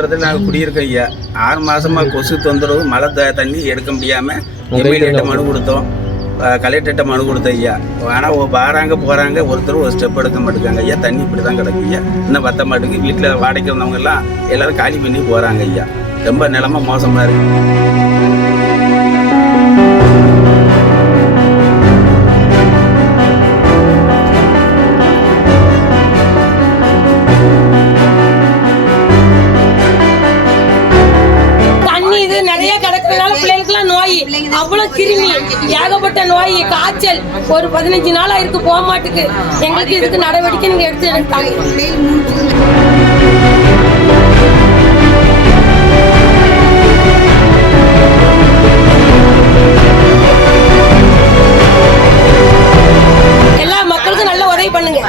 வரதில் நாங்கள் குடியிருக்கோம் ஐயா. 6 மாசமா கொசு தொந்தரவு, மழை தண்ணி எடுக்க முடியாமல் எம்எல்ஏட்ட மனு கொடுத்தோம், கலெக்டர்கிட்ட மனு கொடுத்தோம் ஐயா. ஆனால் வராங்க போகிறாங்க, ஒருத்தர் ஒரு ஸ்டெப் எடுக்க மாட்டேங்காங்க ஐயா. தண்ணி இப்படி தான் கிடக்கு ஐயா, இன்னும் பத்த மாட்டேங்குது. வீட்டில் வாடகைக்கு வந்தவங்க எல்லாம் எல்லாரும் காலி பண்ணி போகிறாங்க ஐயா. ரொம்ப நிலமை மோசமாக இருக்குது. நிறைய கிடக்குறதுனால பிள்ளைகளுக்குலாம் நோய், அவ்வளவு கிருமி, ஏகப்பட்ட நோய், காய்ச்சல். ஒரு 15 நாளா இருக்கு, போக மாட்டுக்கு. எங்களுக்கு இதுக்கு நடவடிக்கை நீங்க எடுத்து எடுத்தாங்க. எல்லா மக்களுக்கும் நல்ல உதவி பண்ணுங்க.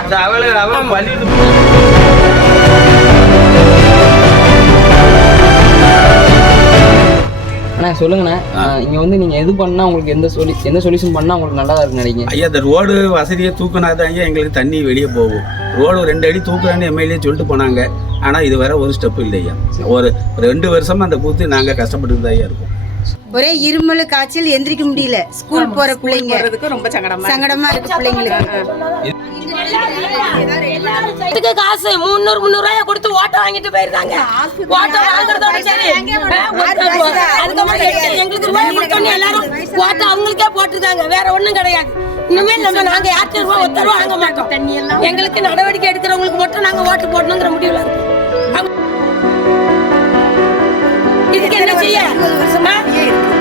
அண்ணா சொல்லுங்கண்ணா, இங்க வந்து நீங்க எது பண்ணா உங்களுக்கு எந்த சொல்யூஷன் பண்ணா உங்களுக்கு நல்லா இருக்குன்னு நினைக்கிறீங்க? ஐயா, இந்த ரோடு வசதியை தூக்கினாதான் ஐயா எங்களுக்கு தண்ணி வெளியே போகும். ரோடு 2 அடி தூக்குறான்னு எம்எல்ஏ சொல்லிட்டு போனாங்க. ஆனா இது வேற ஒரு ஸ்டெப் இல்லை ஐயா. ஒரு 2 வருஷமா அந்த கூத்து நாங்க கஷ்டப்பட்டு தான் ஐயா இருக்கோம். ஒரே இருமல், காய்ச்சல், எந்திரிக்க முடியல. ஸ்கூல் போற பிள்ளைங்க ரொம்ப சங்கடமா இருக்கு பிள்ளைங்களுக்கு. இதுக்கு காசு 300 ரூபாய் கொடுத்து ஓட்ட வாங்கிட்டு போயிருக்காங்க. ஓட்ட வாங்குறதோட சரி, எங்களுக்கு ரூபாய் கொடுத்தோன்னு எல்லாரும் ஓட்ட அவங்களுக்கே போட்டுருக்காங்க. வேற ஒண்ணும் கிடையாது. இனிமேல் நாங்க யார்கிட்ட ரூபாய் ஒருத்தரும் வாங்க மாட்டோம். எங்களுக்கு நடவடிக்கை எடுக்கிறவங்களுக்கு மட்டும் நாங்க ஓட்டு போடணுங்கிற முடிவுல இருக்கோம். இதுக்கு என்ன செய்ய?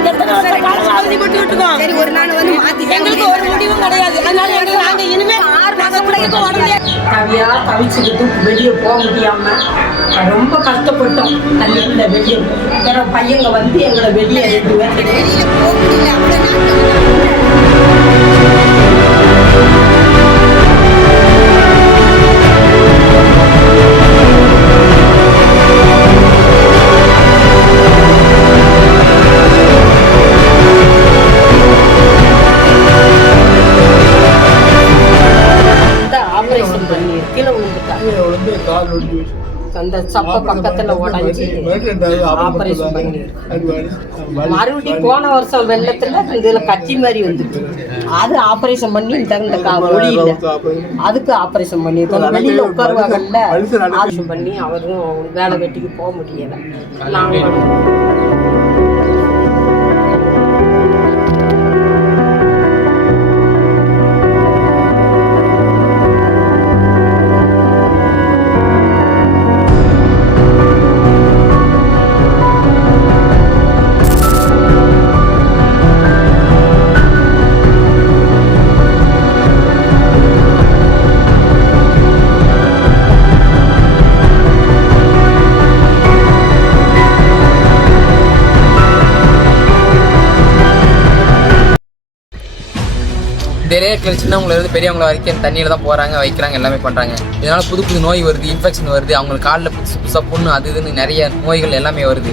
எத்தனை வருஷம் காலம் அவதிப்பட்டு இருக்கோம். எங்களுக்கு ஒரு முடிவும் கிடையாது. அதனால நாங்க இனிமேல் தவிச்சுக்கிட்டு வெளியே போக முடியாம ரொம்ப கஷ்டப்பட்டோம். தண்ணிக்குள்ள வெளியே பையங்க வந்து எங்களை வெளியே அந்த சப்ப பக்கத்துல உடஞ்சி ஆபரேஷன் பண்ணி மறுபடியும் போன வருஷம் வெள்ளத்துல இதுல கட்டி மாதிரி வந்துட்டு அது ஆபரேஷன் பண்ணி இந்த ஒளி இல்லை, அதுக்கு ஆபரேஷன் பண்ணி வெளியில உட்காருவாங்கல்ல, ஆபரேஷன் பண்ணி அவரும் வேலை வெட்டிக்கு போக முடியல. நாங்கள் நிறைய சின்னவங்களை இருந்து பெரியவங்களை வரைக்கும் தண்ணியில் தான் போகிறாங்க, வைக்கிறாங்க, எல்லாமே பண்ணுறாங்க. இதனால் புது நோய் வருது, இன்ஃபெக்ஷன் வருது, அவங்களுக்கு காலில் புதுசாக புண்ணு அது இதுன்னு நிறைய நோய்கள் எல்லாமே வருது.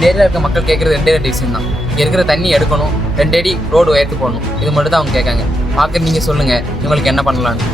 டேரியில் இருக்க மக்கள் கேட்குறது 2 விஷயம் தான். இங்கே இருக்கிற தண்ணி எடுக்கணும், 2 அடி ரோடு உயர்த்து போடணும். இது மட்டும் தான் அவங்க கேட்காங்க. பார்க்க நீங்கள் சொல்லுங்கள், இவங்களுக்கு என்ன பண்ணலான்னு.